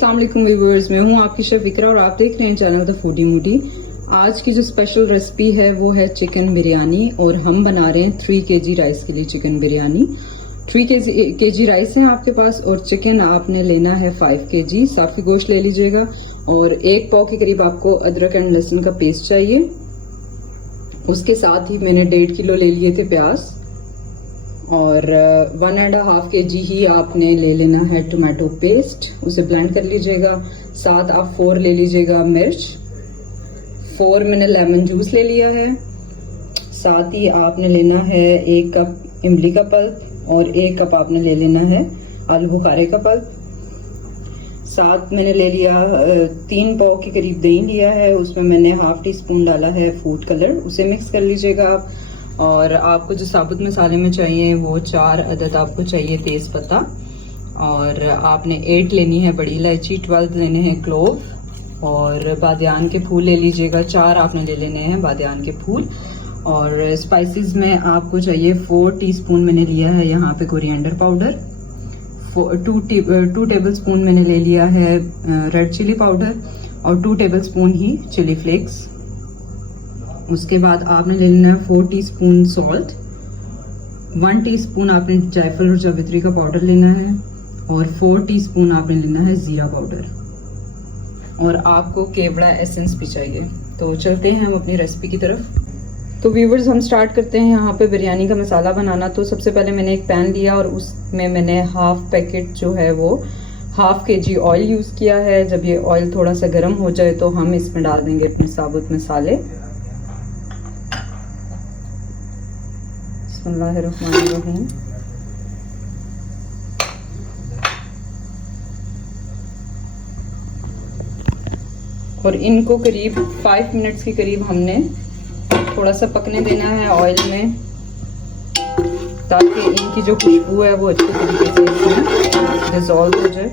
अस्सलाम वालेकुम व्यूअर्स, मैं हूं आपकी शेफ इकरा और आप देख रहे हैं चैनल द फूडी मूडी। आज की जो स्पेशल रेसिपी है वो है चिकन बिरयानी और हम बना रहे हैं 3 kg राइस के लिए चिकन बिरयानी। 3 kg राइस है आपके पास और चिकन आपने लेना है 5 kg। साफी गोश्त ले लीजिएगा और 1 पाव के करीब आपको अदरक एंड लहसुन का पेस्ट चाहिए। उसके साथ ही मैंने 1.5 किलो ले लिए थे प्याज और 1.5 kg ही आपने ले लेना है टोमेटो पेस्ट, उसे ब्लेंड कर लीजिएगा। साथ आप 4 ले लीजिएगा मिर्च, 4 मैंने लेमन जूस ले लिया है। साथ ही आपने लेना है 1 कप इमली का पल्प और 1 कप आपने ले लेना है आलू बुखारे का पल्प। साथ मैंने ले लिया 3 पाव के करीब दही लिया है, उसमें मैंने ½ टीस्पून डाला है फूड कलर, उसे मिक्स कर लीजिएगा आप। और आपको जो साबुत मसाले में चाहिए वो 4 अदद आपको चाहिए तेज पत्ता और आपने 8 लेनी है बड़ी इलायची, 12 लेने हैं क्लोव और बादियान के फूल ले लीजिएगा, 4 आपने ले लेने हैं बादियान के फूल। और स्पाइसेस में आपको चाहिए 4 टीस्पून मैंने लिया है यहाँ पे कोरिएंडर पाउडर, 2 टेबल स्पून मैंने ले लिया है रेड चिली पाउडर और 2 टेबल स्पून ही चिली फ्लेक्स। उसके बाद आपने ले लेना है 4 टीस्पून सॉल्ट, 1 टीस्पून आपने जायफल और जावित्री का पाउडर लेना है और 4 टीस्पून आपने लेना है जीरा पाउडर और आपको केवड़ा एसेंस भी चाहिए। तो चलते हैं हम अपनी रेसिपी की तरफ। तो व्यूवर्स हम स्टार्ट करते हैं यहाँ पे बिरयानी का मसाला बनाना। तो सबसे पहले मैंने एक पैन लिया और उसमें मैंने हाफ पैकेट जो है वो ½ kg ऑयल यूज़ किया है। जब ये ऑयल थोड़ा सा गर्म हो जाए तो हम इसमें डाल देंगे अपने साबुत मसाले। बिस्मिल्लाहिर्रहमानिर्रहीम। और इनको करीब 5 मिनट्स के करीब हमने थोड़ा सा पकने देना है ऑयल में ताकि इनकी जो खुशबू है वो अच्छे तरीके से इसमें डिसॉल्व हो जाए।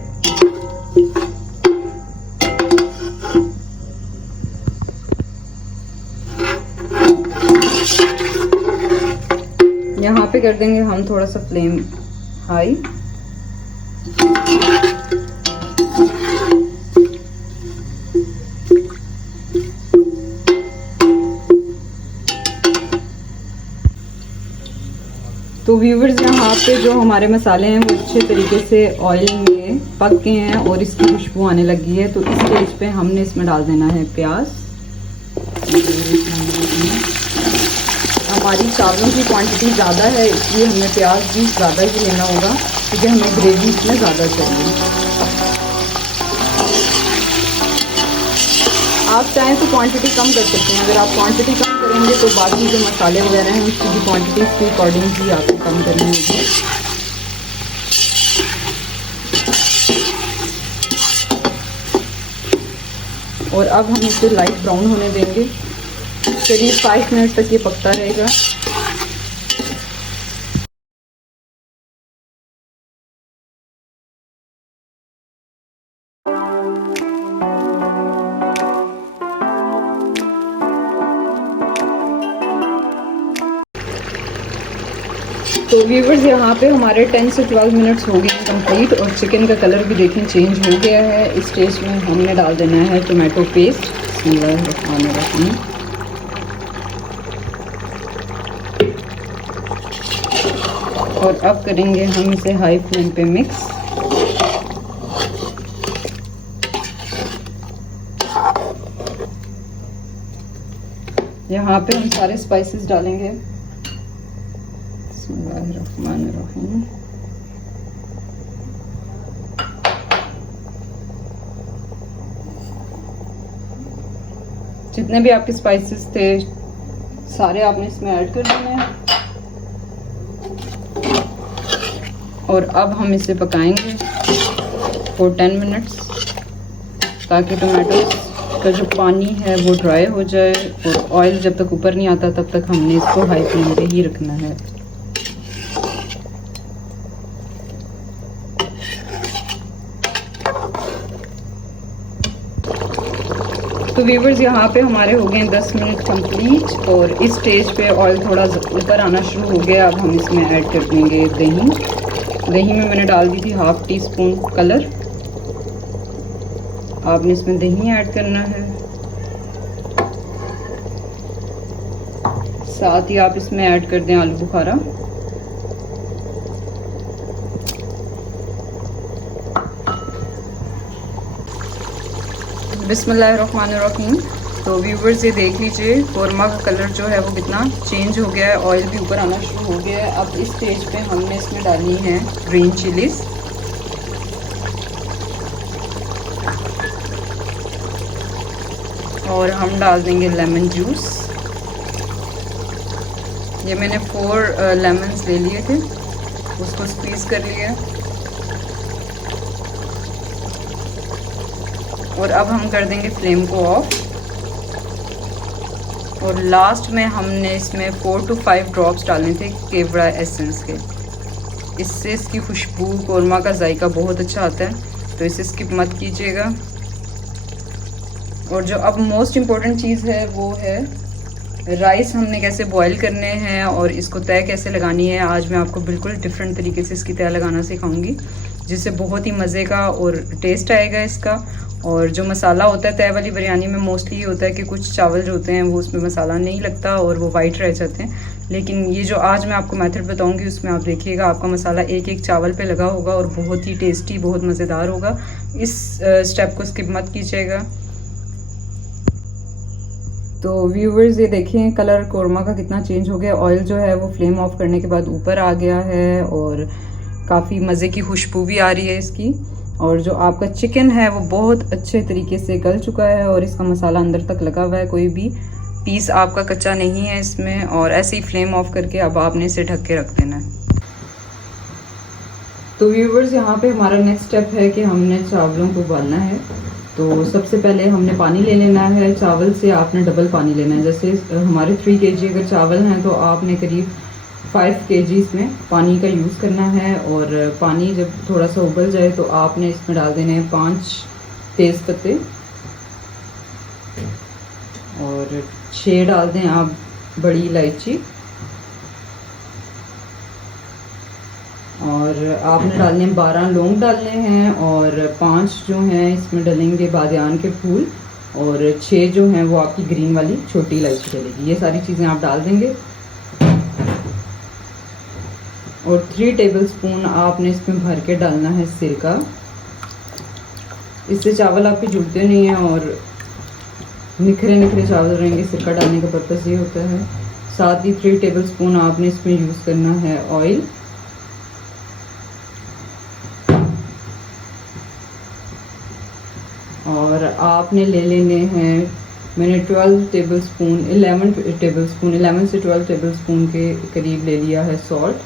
यहाँ पे कर देंगे हम थोड़ा सा फ्लेम हाई। तो व्यूवर्स यहाँ पे जो हमारे मसाले हैं वो अच्छे तरीके से ऑयल में पक गए हैं और इसकी खुशबू आने लगी है। तो इस स्टेज पे हमने इसमें डाल देना है प्याज। हमारी चावलों की क्वांटिटी ज़्यादा है इसलिए हमें प्याज भी ज़्यादा ही लेना होगा क्योंकि हमें ग्रेवी इसमें ज़्यादा चाहिए। आप चाहें तो क्वांटिटी कम कर सकते हैं। अगर आप क्वांटिटी कम करेंगे तो बाकी जो मसाले वगैरह हैं उसकी भी क्वांटिटी के अकॉर्डिंग ही आपको कम करनी होगी। और अब हम इसे लाइट ब्राउन होने देंगे, करीब 5 मिनट तक ये पकता रहेगा। तो व्यूवर्स यहाँ पे हमारे 10 से 12 मिनट्स हो गए हैं कंप्लीट और चिकन का कलर भी देखें चेंज हो गया है। इस स्टेज में हमने डाल देना है टोमेटो पेस्ट। बिस्मिल्लाहिर्रहमानिर्रहीम। और अब करेंगे हम इसे हाई फ्लेम पे मिक्स। यहाँ पे हम सारे स्पाइसेस डालेंगे। बिस्मिल्लाहिर्रहमानिर्रहीम। जितने भी आपके स्पाइसेस थे सारे आपने इसमें ऐड कर देने हैं और अब हम इसे पकाएंगे फॉर 10 मिनट्स ताकि टोमेटो का जो पानी है वो ड्राई हो जाए और ऑयल जब तक ऊपर नहीं आता तब तक हमने इसको हाई फ्लेम पे ही रखना है। तो व्यूवर्स यहाँ पे हमारे हो गए 10 मिनट कंप्लीट और इस स्टेज पे ऑयल थोड़ा ऊपर आना शुरू हो गया। अब हम इसमें ऐड कर देंगे दही। दही में मैंने डाल दी थी ½ टीस्पून कलर आपने इसमें दही ऐड करना है, साथ ही आप इसमें ऐड कर दें आलू बुखारा। बिस्मिल्लाहिर्रहमानिर्रहीम। तो व्यूवर्स ये देख लीजिए कौरमा का कलर जो है वो कितना चेंज हो गया है, ऑयल भी ऊपर आना शुरू हो गया है। अब इस स्टेज पे हमने इसमें डालनी है ग्रीन चिलीज़, और हम डाल देंगे लेमन जूस। ये मैंने 4 लेमन्स ले लिए थे, उसको स्क्वीज़ कर लिया। और अब हम कर देंगे फ्लेम को ऑफ, और लास्ट में हमने इसमें 4 to 5 ड्रॉप्स डालने थे केवड़ा एसेंस के। इससे इसकी खुशबू कौरमा का जायका बहुत अच्छा आता है, तो इसे स्किप मत कीजिएगा। और जो अब मोस्ट इम्पॉर्टेंट चीज़ है वो है राइस हमने कैसे बॉईल करने हैं और इसको तय कैसे लगानी है। आज मैं आपको बिल्कुल डिफरेंट तरीके से इसकी तय लगाना सिखाऊंगी, जिससे बहुत ही मज़े का और टेस्ट आएगा इसका। और जो मसाला होता है तय वाली बिरयानी में मोस्टली ये होता है कि कुछ चावल जो होते हैं वो उसमें मसाला नहीं लगता और वो वाइट रह जाते हैं, लेकिन ये जो आज मैं आपको मेथड बताऊंगी उसमें आप देखिएगा आपका मसाला एक एक चावल पे लगा होगा और बहुत ही टेस्टी, बहुत मज़ेदार होगा। इस स्टेप को स्किप मत कीजिएगा। तो व्यूवर्स ये देखें कलर कौरमा का कितना चेंज हो गया, ऑयल जो है वो फ्लेम ऑफ करने के बाद ऊपर आ गया है और काफ़ी मज़े की खुशबू भी आ रही है इसकी। और जो आपका चिकन है वो बहुत अच्छे तरीके से गल चुका है और इसका मसाला अंदर तक लगा हुआ है, कोई भी पीस आपका कच्चा नहीं है इसमें। और ऐसे ही फ्लेम ऑफ करके अब आपने इसे ढक के रख देना है। तो व्यूवर्स यहाँ पे हमारा नेक्स्ट स्टेप है कि हमने चावलों को उबालना है। तो सबसे पहले हमने पानी ले लेना है, चावल से आपने डबल पानी लेना है। जैसे हमारे 3 kg अगर चावल हैं तो आपने करीब 5 kg इसमें पानी का यूज़ करना है। और पानी जब थोड़ा सा उबल जाए तो आपने इसमें डाल देने हैं 5 तेज़ पत्ते और 6 डाल दें आप बड़ी इलायची, और आपने डालने हैं 12 लौंग डालने हैं, और 5 जो हैं इसमें डलेंगे बादियान के फूल, और 6 जो हैं वो आपकी ग्रीन वाली छोटी इलायची डलेगी। ये सारी चीज़ें आप डाल देंगे। और 3 टेबलस्पून आपने इसमें भर के डालना है सिरका। इससे चावल आपके जुड़ते नहीं हैं और निखरे निखरे चावल रहेंगे। सिरका डालने का पर्पज़ ये होता है। साथ ही 3 टेबलस्पून आपने इसमें यूज़ करना है ऑयल, और आपने ले लेने हैं, मैंने 11 से 12 टेबलस्पून के करीब ले लिया है सॉल्ट।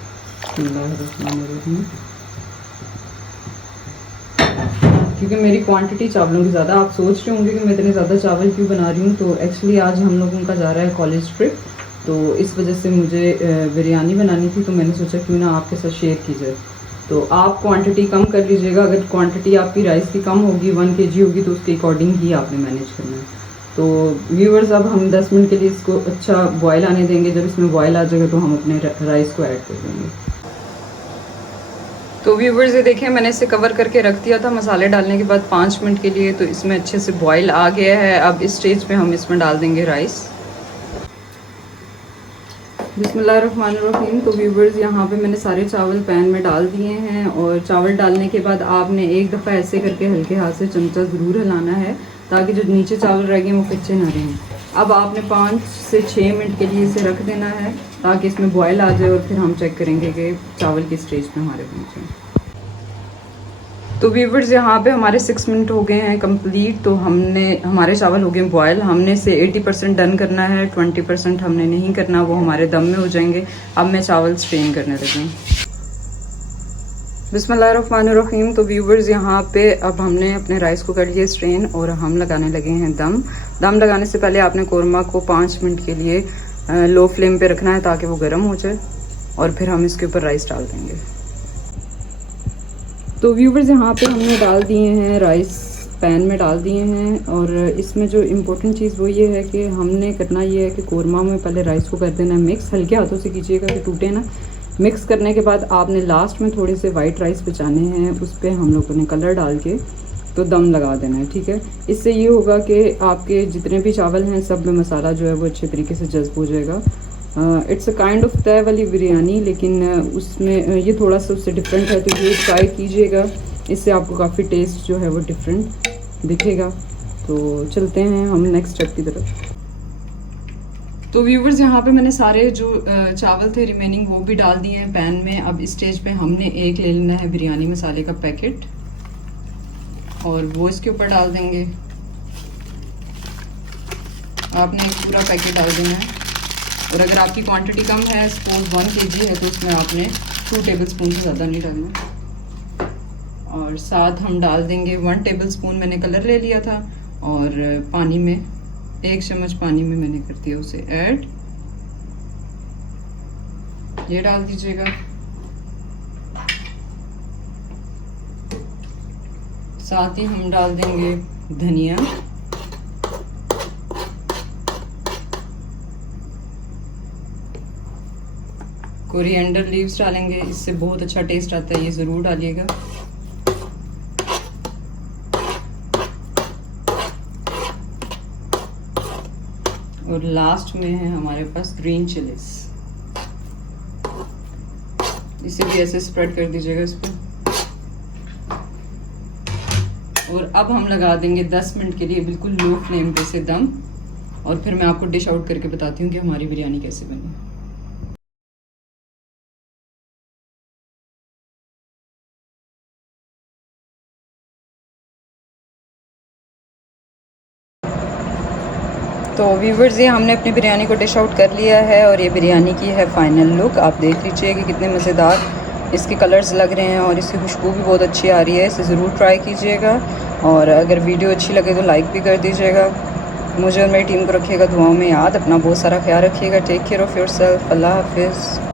क्योंकि मेरी क्वांटिटी चावलों की ज़्यादा, आप सोच रहे होंगे कि मैं इतने ज़्यादा चावल क्यों बना रही हूँ, तो एक्चुअली आज हम लोगों का जा रहा है कॉलेज ट्रिप, तो इस वजह से मुझे बिरयानी बनानी थी, तो मैंने सोचा क्यों ना आपके साथ शेयर की जाए। तो आप क्वांटिटी कम कर लीजिएगा। अगर क्वांटिटी आपकी राइस की कम होगी, 1 kg होगी, तो उसके अकॉर्डिंग ही आपने मैनेज करना है। तो व्यूअर्स अब हम 10 मिनट के लिए इसको अच्छा बॉयल आने देंगे। जब इसमें बॉयल आ जाएगा तो हम अपने राइस को ऐड कर देंगे। तो व्यूवर्स ये देखें मैंने इसे कवर करके रख दिया था मसाले डालने के बाद 5 मिनट के लिए, तो इसमें अच्छे से बॉयल आ गया है। अब इस स्टेज पे हम इसमें डाल देंगे राइस। बिस्मिल्लाहिर्रहमानिर्रहीम। तो व्यूवर्स यहाँ पे मैंने सारे चावल पैन में डाल दिए हैं, और चावल डालने के बाद आपने एक दफ़ा ऐसे करके हल्के हाथ से चमचा ज़रूर हिलाना है ताकि जो नीचे चावल रह गए वो कच्चे ना रहें। अब आपने 5 से 6 मिनट के लिए इसे रख देना है ताकि इसमें बॉयल आ जाए, और फिर हम चेक करेंगे कि चावल की स्टेज पे हमारे पहुँचे। तो व्यूवर्स यहाँ पे हमारे 6 मिनट हो गए हैं कंप्लीट। तो हमारे चावल हो गए बॉयल। हमने इसे 80% डन करना है, 20% हमने नहीं करना, वो हमारे दम में हो जाएंगे। अब मैं चावल स्ट्रेन करने लगी। बिस्मिल्लाहिर्रहमानिर्रहीम। तो व्यूवर्स यहाँ पे अब हमने अपने राइस को कर लिया स्ट्रेन, और हम लगाने लगे हैं दम। दम लगाने से पहले आपने कौरमा को 5 मिनट के लिए लो फ्लेम पे रखना है ताकि वो गर्म हो जाए, और फिर हम इसके ऊपर राइस डाल देंगे। तो व्यूवर्स यहाँ पे हमने डाल दिए हैं राइस, पैन में डाल दिए हैं। और इसमें जो इम्पोर्टेंट चीज़ वो ये है कि हमने करना ये है कि कौरमा में पहले राइस को कर देना है मिक्स, हल्के हाथों से कीजिएगा कि टूटे ना। मिक्स करने के बाद आपने लास्ट में थोड़े से वाइट राइस बचाने हैं, उस पर हम लोगों ने कलर डाल के तो दम लगा देना है, ठीक है। इससे ये होगा कि आपके जितने भी चावल हैं सब में मसाला जो है वो अच्छे तरीके से जज्ब हो जाएगा। इट्स अ काइंड ऑफ तय वाली बिरयानी, लेकिन उसमें ये थोड़ा सा उससे डिफरेंट है, तो ये ट्राई कीजिएगा। इससे आपको काफ़ी टेस्ट जो है वो डिफरेंट दिखेगा। तो चलते हैं हम नेक्स्ट स्टेप की तरफ। तो व्यूवर्स, यहाँ पे मैंने सारे जो चावल थे रिमेनिंग वो भी डाल दिए हैं पैन में। अब इस स्टेज पे हमने एक ले लेना है बिरयानी मसाले का पैकेट और वो इसके ऊपर डाल देंगे। आपने एक पूरा पैकेट डाल देना है, और अगर आपकी क्वांटिटी कम है, सपोज 1 kg है, तो उसमें आपने 2 टेबलस्पून से ज़्यादा नहीं डालना। और साथ हम डाल देंगे 1 टेबलस्पून, मैंने कलर ले लिया था, और पानी में 1 चम्मच पानी में मैंने कर दिया उसे ऐड। ये डाल दीजिएगा। साथ ही हम डाल देंगे धनिया, कोरिएंडर लीव्स डालेंगे, इससे बहुत अच्छा टेस्ट आता है, ये ज़रूर डालिएगा। और लास्ट में है हमारे पास ग्रीन चिलीज, इसे भी ऐसे स्प्रेड कर दीजिएगा इस पर। और अब हम लगा देंगे 10 मिनट के लिए बिल्कुल लो फ्लेम पे से दम, और फिर मैं आपको डिश आउट करके बताती हूँ कि हमारी बिरयानी कैसे बनी। तो व्यूवर्स, ये हमने अपनी बिरयानी को डिश आउट कर लिया है, और ये बिरयानी की है फाइनल लुक। आप देख लीजिए कि कितने मज़ेदार इसके कलर्स लग रहे हैं, और इसकी खुशबू भी बहुत अच्छी आ रही है। इसे ज़रूर ट्राई कीजिएगा, और अगर वीडियो अच्छी लगे तो लाइक भी कर दीजिएगा। मुझे और मेरी टीम को रखिएगा दुआओं में याद। अपना बहुत सारा ख्याल रखिएगा। Take care of yourself. अल्लाह हाफिज़।